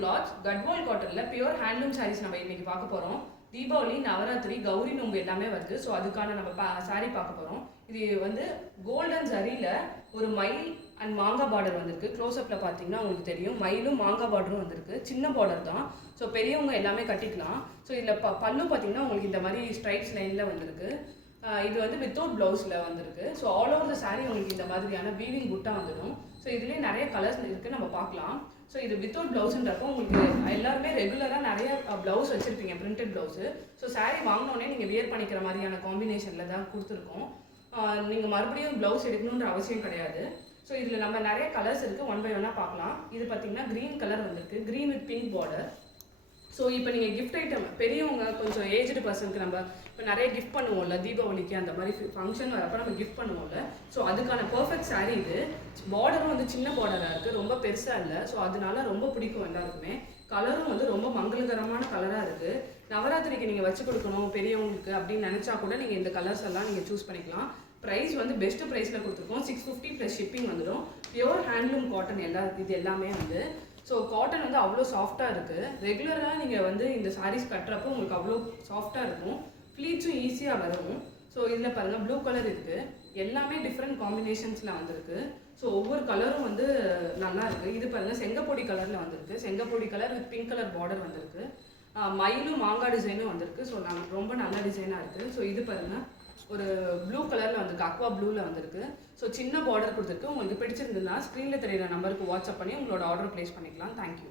Clothes Gadwal காட்டன்ல pure handloom saris நம்ம இன்னைக்கு பார்க்க போறோம். தீபாவளி, நவராத்திரி, கௌரி நோம்பு எல்லாமே வருது. ஸோ அதுக்கான நம்ம சாரீ பார்க்க போறோம். இது வந்து கோல்டன் சரியில ஒரு மயில் அண்ட் மாங்காய் பார்டர் வந்திருக்கு. க்ளோஸ்அப்ல பார்த்தீங்கன்னா உங்களுக்கு தெரியும், மயிலும் மாங்காய் பார்டரும் வந்திருக்கு. சின்ன பார்டர் தான், ஸோ பெரியவங்க எல்லாமே கட்டிக்கலாம். ஸோ இதில் பல்லு பார்த்தீங்கன்னா உங்களுக்கு இந்த மாதிரி ஸ்ட்ரைப்ஸ் லைனில் வந்திருக்கு. இது வந்து வித்தவுட் ப்ளவுஸில் வந்திருக்கு. So all over the sari உங்களுக்கு இந்த மாதிரியான வீவிங் புட்டா வந்துடும். ஸோ இதுலேயே நிறைய கலர்ஸ் இருக்குது, நம்ம பார்க்கலாம். ஸோ இது வித்தவுட் ப்ளவுஸ்ன்றப்போ உங்களுக்கு எல்லாருமே ரெகுலராக நிறைய ப்ளவுஸ் வச்சுருப்பீங்க, பிரிண்டட் ப்ளவுஸு. ஸோ சாரீ வாங்கினோடனே நீங்கள் வியர் பண்ணிக்கிற மாதிரியான காம்பினேஷனில் தான் கொடுத்துருக்கோம். நீங்கள் மறுபடியும் ப்ளவுஸ் எடுக்கணுன்ற அவசியம் கிடையாது. ஸோ இதில் நம்ம நிறைய கலர்ஸ் இருக்குது, ஒன் பை ஒன்னாக பார்க்கலாம். இது பார்த்தீங்கன்னா க்ரீன் கலர் வந்திருக்கு, green with pink border. So இப்போ நீங்கள் கிஃப்ட் ஐட்டம் பெரியவங்க கொஞ்சம் ஏஜ்டு பர்சனுக்கு நம்ம இப்போ நிறைய கிஃப்ட் பண்ணுவோம்ல, தீபாவளிக்கு அந்த மாதிரி ஃபங்க்ஷன் வரப்போ நம்ம கிஃப்ட் பண்ணுவோம்ல. ஸோ அதுக்கான பர்ஃபெக்ட் சாரீ இது. பார்டரும் வந்து சின்ன பார்டராக இருக்குது, ரொம்ப பெருசாக இல்லை. ஸோ அதனால ரொம்ப பிடிக்கும் எல்லாருக்குமே. கலரும் வந்து ரொம்ப மங்களகரமான கலராக இருக்குது. நவராத்திரிக்கு நீங்கள் வச்சு கொடுக்கணும் பெரியவங்களுக்கு அப்படின்னு நினச்சா கூட நீங்கள் இந்த கலர்ஸ் எல்லாம் நீங்கள் சூஸ் பண்ணிக்கலாம். ப்ரைஸ் வந்து பெஸ்ட் ப்ரைஸில் கொடுத்துருக்கோம். 650 ப்ளஸ் ஷிப்பிங் வந்துடும். பியூர் ஹேண்ட்லூம் காட்டன் இது எல்லாமே வந்து. ஸோ காட்டன் வந்து அவ்வளோ சாஃப்டாக இருக்குது. ரெகுலராக நீங்கள் வந்து இந்த சாரீஸ் கட்டுறப்போ உங்களுக்கு அவ்வளோ சாஃப்டாக இருக்கும். ஃப்ளீட்ஸும் ஈஸியாக வரும். ஸோ இதில் பாருங்கள், ப்ளூ கலர் இருக்குது. எல்லாமே டிஃப்ரெண்ட் காம்பினேஷன்ஸில் வந்திருக்கு. ஸோ ஒவ்வொரு கலரும் வந்து நல்லா இருக்குது. இது பாருங்கள், செங்கப்பொடி கலரில் வந்திருக்கு. செங்கப்பொடி colour with pink colour border வந்திருக்கு. மயிலும் மாங்காய் டிசைனும் வந்திருக்கு. ஸோ ரொம்ப நல்ல டிசைனாக இருக்குது. ஸோ இது பாருங்கள், ஒரு ப்ளூ கலரில் வந்திருக்கு, அக்வா ப்ளூவில் வந்திருக்கு. ஸோ சின்ன பார்டர் கொடுத்துருக்கு. உங்களுக்கு பிடிச்சிருந்ததுன்னா ஸ்க்ரீனில் தெரியுற நம்பருக்கு வாட்ஸ்அப் பண்ணி உங்களோட ஆர்டர் ப்ளேஸ் பண்ணிக்கலாம். தேங்க்யூ.